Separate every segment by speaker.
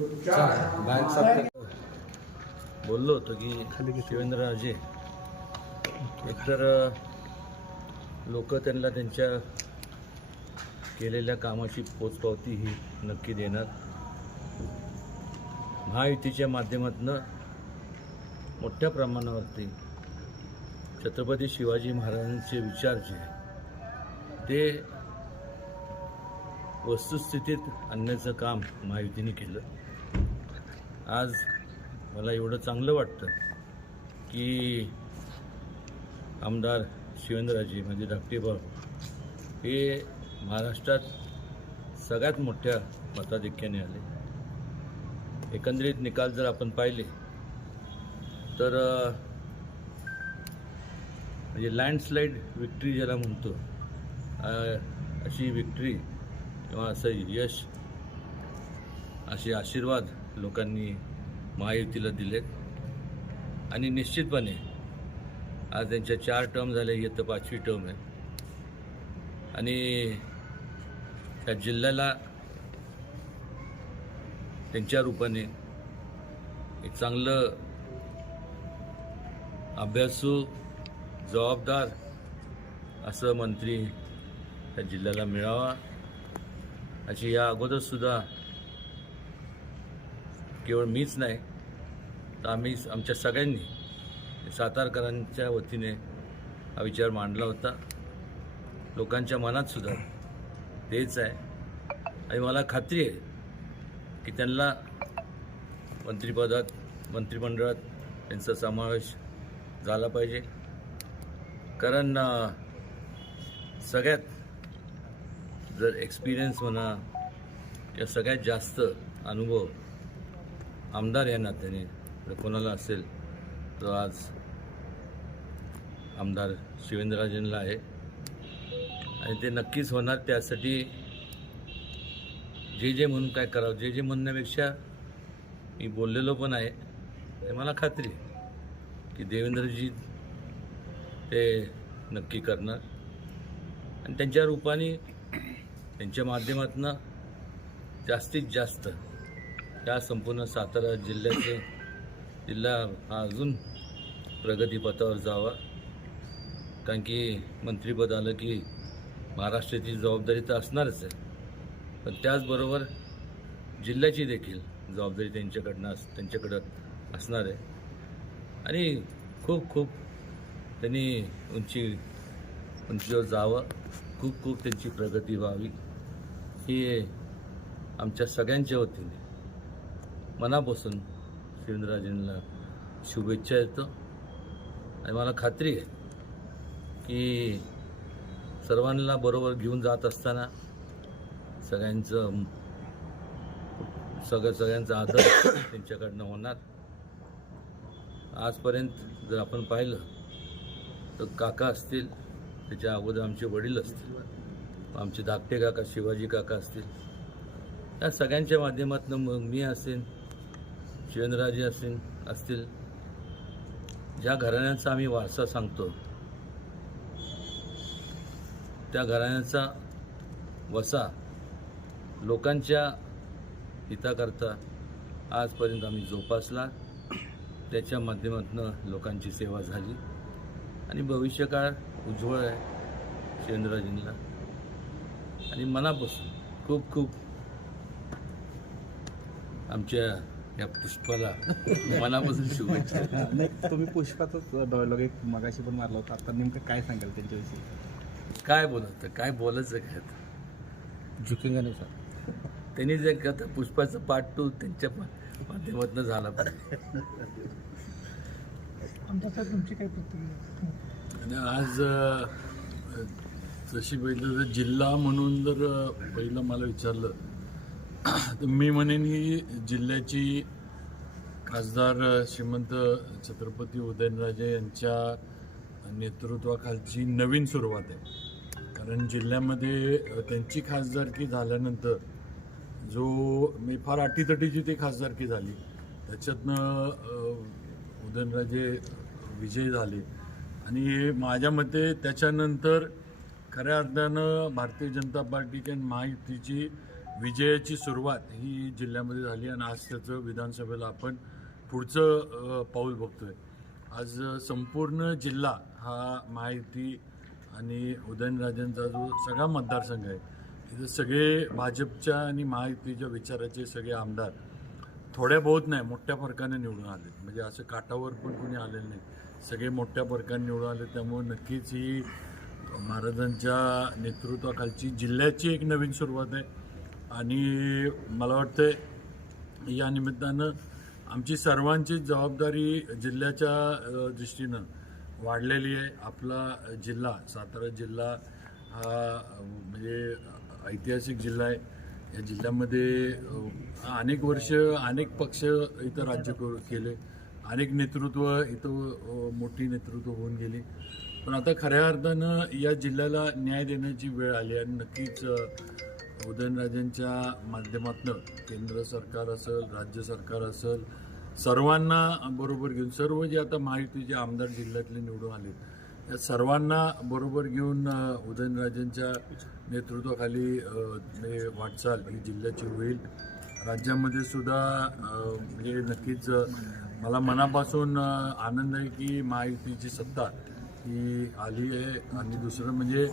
Speaker 1: बोललो
Speaker 2: होतो की खाली शिवेंद्रराजे एकतर लोक त्यांना त्यांच्या केलेल्या कामाची पोचपावती ही नक्की देणार महायुतीच्या माध्यमातून मोठ्या प्रमाणावरती छत्रपती शिवाजी महाराजांचे विचार जे ते वस्तुस्थितीत आणण्याचं काम महायुतीने केलं आज मला एवढं चांगलं वाटतं की आमदार शिवेंद्राजी म्हणजे धाकटे भाऊ हे महाराष्ट्रात सगळ्यात मोठ्या मताधिक्याने आले एकंदरीत निकाल जर आपण पाहिले तर म्हणजे लँडस्लाईड विक्ट्री ज्याला म्हणतो अशी विक्ट्री किंवा असं यश असे आशीर्वाद लोकांनी महायुतीला दिलेत आणि निश्चितपणे आज त्यांच्या चार टर्म झाले ही आता पाचवी टर्म आहे आणि त्या जिल्ह्याला त्यांच्या रूपाने एक चांगलं अभ्यासू जबाबदार असं मंत्री त्या जिल्ह्याला मिळावा अशी या अगोदरसुद्धा केवळ मीच नाही तर आम्ही आमच्या सगळ्यांनी सातारकरांच्या वतीने हा विचार मांडला होता लोकांच्या मनात सुद्धा तेच आहे आणि मला खात्री आहे की त्यांना मंत्रिपदात मंत्रिमंडळात त्यांचा समावेश झाला पाहिजे कारण सगळ्यात जर एक्सपिरियन्स म्हणा या सगळ्यात जास्त अनुभव आमदार या नात्याने कोणाला असेल तर आज आमदार शिवेंद्रराजेंना आहे आणि ते नक्कीच होणार त्यासाठी जे जे म्हणून काय करावं जे जे म्हणण्यापेक्षा मी बोललेलो पण आहे मला खात्री की देवेंद्रजी ते नक्की करणार आणि त्यांच्या रूपाने त्यांच्या माध्यमातून जास्तीत जास्त या संपूर्ण सातारा जिल्ह्याचे जिल्हा हा अजून प्रगतीपथावर जावा कारण की मंत्रीपद आलं की महाराष्ट्राची जबाबदारी तर असणारच आहे पण त्याचबरोबर जिल्ह्याची देखील जबाबदारी त्यांच्याकडनं अस त्यांच्याकडं असणार आहे आणि खूप खूप त्यांनी उंची उंचीवर जावं खूप खूप त्यांची प्रगती व्हावी ही आमच्या सगळ्यांच्या वतीने मनापासून शिवेंद्रराजेंना शुभेच्छा येतो आणि मला खात्री आहे की सर्वांना बरोबर घेऊन जात असताना सगळ्यांचं सगळं सगळ्यांचा आदर त्यांच्याकडनं होणार आजपर्यंत जर आपण पाहिलं तर काका असतील त्याच्या अगोदर आमचे वडील असतील आमचे धाकटे काका शिवाजी काका असतील या सगळ्यांच्या माध्यमातून मग मी असेन शिवेंद्रराजे असतील असतील ज्या घराण्यांचा आम्ही वारसा सांगतो त्या घराण्याचा वसा लोकांच्या हिताकरता आजपर्यंत आम्ही जोपासला त्याच्या माध्यमातून लोकांची सेवा झाली आणि भविष्यकाळ उज्ज्वळ आहे शिवेंद्रराजेंना आणि मनापासून खूप खूप आमच्या या पुष्पाला मनापासून शुभेच्छा नाही
Speaker 3: तुम्ही पुष्पाचा डायलॉग एक मगाशी पण मारला होता आता नेमकं काय सांगाल त्यांच्याविषयी
Speaker 2: काय बोलत काय बोलायचं काय आता? त्यांनी जे कथा पुष्पाचं पार्ट टू त्यांच्या माध्यमात माध्यमातून झाला पाहिजे
Speaker 3: तुमची काय
Speaker 4: आज जशी बघितलं जिल्हा म्हणून जर पहिलं मला विचारलं मी म्हणेन ही जिल्ह्याची खासदार श्रीमंत छत्रपती उदयनराजे यांच्या नेतृत्वाखालची नवीन सुरुवात आहे कारण जिल्ह्यामध्ये त्यांची खासदारकी झाल्यानंतर जो मी फार अटीतटीची ती खासदारकी झाली त्याच्यातनं उदयनराजे विजयी झाले आणि माझ्या मते त्याच्यानंतर खऱ्या अर्थानं भारतीय जनता पार्टी कॅन महायुतीची विजयाची सुरुवात ही जिल्ह्यामध्ये झाली आणि आज त्याचं विधानसभेला आपण पुढचं पाऊल बघतोय आज संपूर्ण जिल्हा हा महायुती आणि उदयनराजेंचा जो सगळा मतदारसंघ आहे तिथे सगळे भाजपच्या आणि महायुतीच्या विचाराचे सगळे आमदार थोड्या बहुत नाही मोठ्या फरकाने निवडून आले म्हणजे असं काठावर पण कुणी आलेलं नाही सगळे मोठ्या फरकाने निवडून आले त्यामुळे नक्कीच ही महाराजांच्या नेतृत्वाखालची जिल्ह्याची एक नवीन सुरुवात आहे आणि मला वाटतं या निमित्तानं आमची सर्वांची जबाबदारी जिल्ह्याच्या दृष्टीनं वाढलेली आहे आपला जिल्हा सातारा जिल्हा हा म्हणजे ऐतिहासिक जिल्हा आहे या जिल्ह्यामध्ये अनेक वर्ष अनेक पक्ष इथं राज्य करू केले अनेक नेतृत्व इथं मोठी नेतृत्व होऊन गेली पण आता खऱ्या अर्थानं या जिल्ह्याला न्याय देण्याची वेळ आली आणि नक्कीच उदयनराजेंच्या माध्यमातून केंद्र सरकार असेल राज्य सरकार असेल सर्वांना बरोबर घेऊन सर्व जे आता महायुतीचे आमदार जिल्ह्यातले निवडून आलेत या सर्वांना बरोबर घेऊन उदयनराजेंच्या नेतृत्वाखाली हे वाटचाल ही जिल्ह्याची होईल राज्यामध्ये सुद्धा म्हणजे नक्कीच मला मनापासून आनंद आहे की महायुतीची सत्ता ती आली आहे आणि दुसरं म्हणजे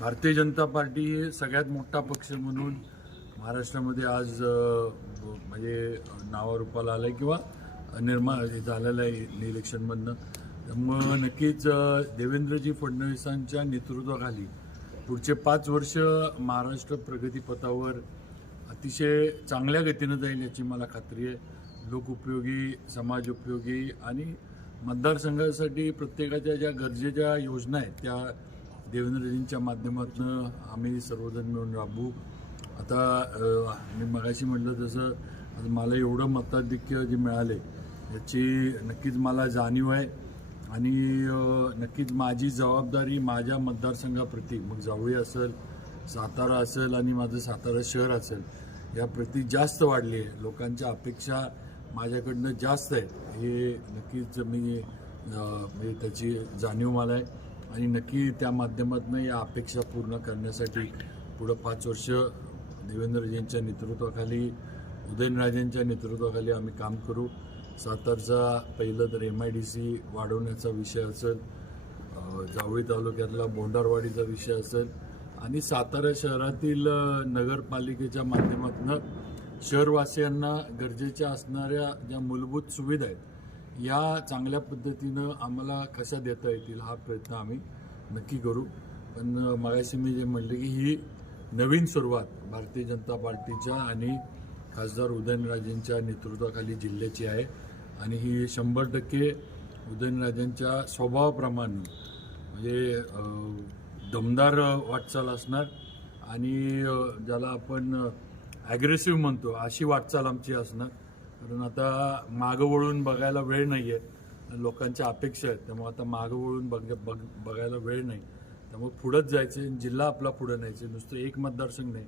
Speaker 4: भारतीय जनता पार्टी हे सगळ्यात मोठा पक्ष म्हणून महाराष्ट्रामध्ये आज म्हणजे नावारूपाला आलं आहे किंवा निर्माण झालेलं आहे इलेक्शनमधनं मग नक्कीच देवेंद्रजी फडणवीसांच्या नेतृत्वाखाली पुढचे पाच वर्ष महाराष्ट्र प्रगतीपथावर अतिशय चांगल्या गतीनं जाईल याची मला खात्री आहे लोकउपयोगी उपयोगी आणि मतदारसंघासाठी प्रत्येकाच्या ज्या गरजेच्या योजना आहेत त्या देवेंद्रजींच्या माध्यमातून आम्ही सर्वजण मिळून राबू आता मी मगाशी म्हटलं तसं मला एवढं मताधिक्य जे मिळाले याची नक्कीच मला जाणीव आहे आणि नक्कीच माझी जबाबदारी माझ्या मतदारसंघाप्रती मग जावळी असेल सातारा असेल आणि माझं सातारा शहर असेल याप्रती जास्त वाढली आहे लोकांच्या अपेक्षा माझ्याकडनं जास्त आहेत हे नक्कीच मी म्हणजे त्याची जाणीव मला आहे आणि नक्की त्या माध्यमातून या अपेक्षा पूर्ण करण्यासाठी पुढं पाच वर्ष देवेंद्रजींच्या नेतृत्वाखाली उदयनराजेंच्या नेतृत्वाखाली आम्ही काम करू सातारचा पहिलं तर एम आय डी सी वाढवण्याचा विषय असेल जावळी तालुक्यातला बोंडारवाडीचा विषय असेल आणि सातारा शहरातील नगरपालिकेच्या माध्यमातून शहरवासियांना गरजेच्या असणाऱ्या ज्या मूलभूत सुविधा आहेत या चांगल्या पद्धतीनं आम्हाला कशा देता येतील हा प्रयत्न आम्ही नक्की करू पण मगाशी मी जे म्हणले की ही नवीन सुरुवात भारतीय जनता पार्टीच्या आणि खासदार उदयनराजेंच्या नेतृत्वाखाली जिल्ह्याची आहे आणि ही शंभर टक्के उदयनराजेंच्या स्वभावाप्रमाणे म्हणजे दमदार वाटचाल असणार आणि ज्याला आपण ॲग्रेसिव्ह म्हणतो अशी वाटचाल आमची असणं कारण आता मागं वळून बघायला वेळ नाही आहे लोकांच्या अपेक्षा आहेत त्यामुळे आता मागं वळून बघ बघायला वेळ नाही त्यामुळे पुढंच जायचे जिल्हा आपला पुढं न्यायचे नुसतं एक मतदारसंघ नाही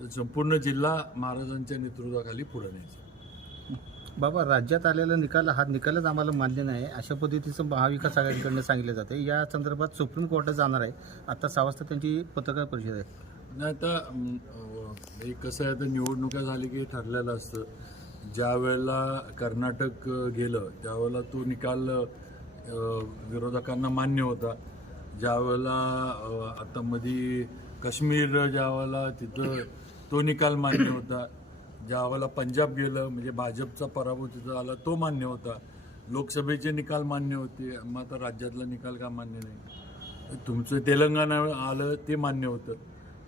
Speaker 4: तर संपूर्ण जिल्हा महाराजांच्या नेतृत्वाखाली पुढं न्यायचं
Speaker 3: बाबा राज्यात आलेला निकाल हा निकालच आम्हाला मान्य नाही अशा पद्धतीचं महाविकास आघाडीकडनं सांगितलं जाते या संदर्भात सुप्रीम कोर्टात जाणार आहे आता सहा वाजता त्यांची पत्रकार परिषद आहे
Speaker 4: नाही आता हे कसं आहे तर निवडणुका झाली की ठरलेलं असतं ज्या वेळेला कर्नाटक गेलं त्यावेळेला तो निकाल विरोधकांना मान्य होता वेळेला आता मध्ये काश्मीर वेळेला तिथं तो निकाल मान्य होता वेळेला पंजाब गेलं म्हणजे भाजपचा पराभव तिथं आला तो मान्य होता लोकसभेचे निकाल मान्य होते मग आता राज्यातला निकाल का मान्य नाही तुमचं तेलंगणा आलं ते मान्य होतं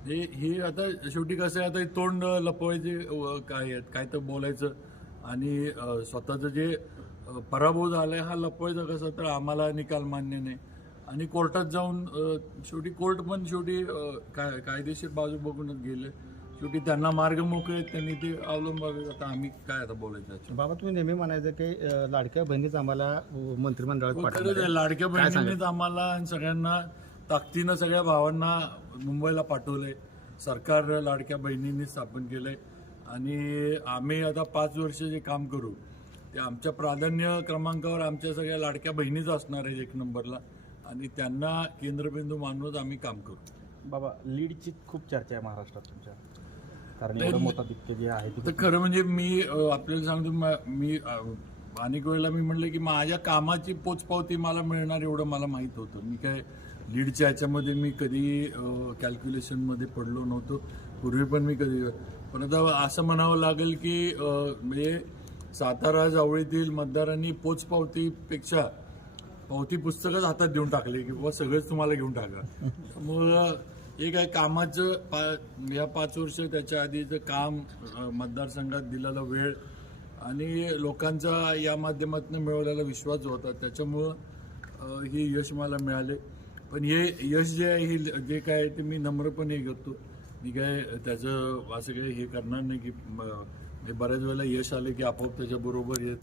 Speaker 4: हे हे आता शेवटी कसं आहे आता तोंड लपवायचे काय आहेत काय तर बोलायचं आणि स्वतःचं जे पराभव झालाय हा लपवायचा कसा तर आम्हाला निकाल मान्य नाही आणि कोर्टात जाऊन शेवटी कोर्ट पण शेवटी काय कायदेशीर बाजू बघूनच गेले शेवटी त्यांना मार्ग मोकळे त्यांनी ते अवलंबावे आता आम्ही काय आता बोलायचं
Speaker 3: बाबा तुम्ही नेहमी म्हणायचं की लाडक्या बहिणीच आम्हाला मंत्रिमंडळात
Speaker 4: हो, लाडक्या बहिणीनेच आम्हाला सगळ्यांना ताकदीनं सगळ्या भावांना मुंबईला पाठवलंय सरकार लाडक्या बहिणींनी स्थापन केलंय आणि आम्ही आता पाच वर्ष जे काम करू ते आमच्या प्राधान्य क्रमांकावर आमच्या सगळ्या लाडक्या बहिणीच असणार आहेत एक नंबरला आणि त्यांना केंद्रबिंदू मानूनच आम्ही काम करू
Speaker 3: बाबा लीडची खूप चर्चा आहे महाराष्ट्रात तुमच्या कारण मोठा जे आहे
Speaker 4: तर खरं म्हणजे मी आपल्याला सांगतो मी अनेक वेळेला मी म्हटलं की माझ्या कामाची पोचपावती मला मिळणार एवढं मला माहीत होतं मी काय लीडच्या ह्याच्यामध्ये मी कधी कॅल्क्युलेशनमध्ये पडलो नव्हतो पूर्वी पण मी कधी पण आता असं म्हणावं लागेल की म्हणजे सातारा जावळीतील मतदारांनी पोचपावतीपेक्षा पावती पुस्तकच हातात देऊन टाकले की बाबा सगळंच तुम्हाला घेऊन टाका मग एक आहे कामाचं पा या पाच वर्ष त्याच्या आधीचं काम मतदारसंघात दिलेला वेळ आणि लोकांचा या माध्यमातून मिळवलेला विश्वास जो होता त्याच्यामुळं हे यश मला मिळाले पण हे यश जे आहे हे जे काय ते मी नम्रपणे करतो मी काय त्याचं असं काही हे करणार नाही की बऱ्याच वेळेला यश आलं की आपोआप त्याच्याबरोबर येत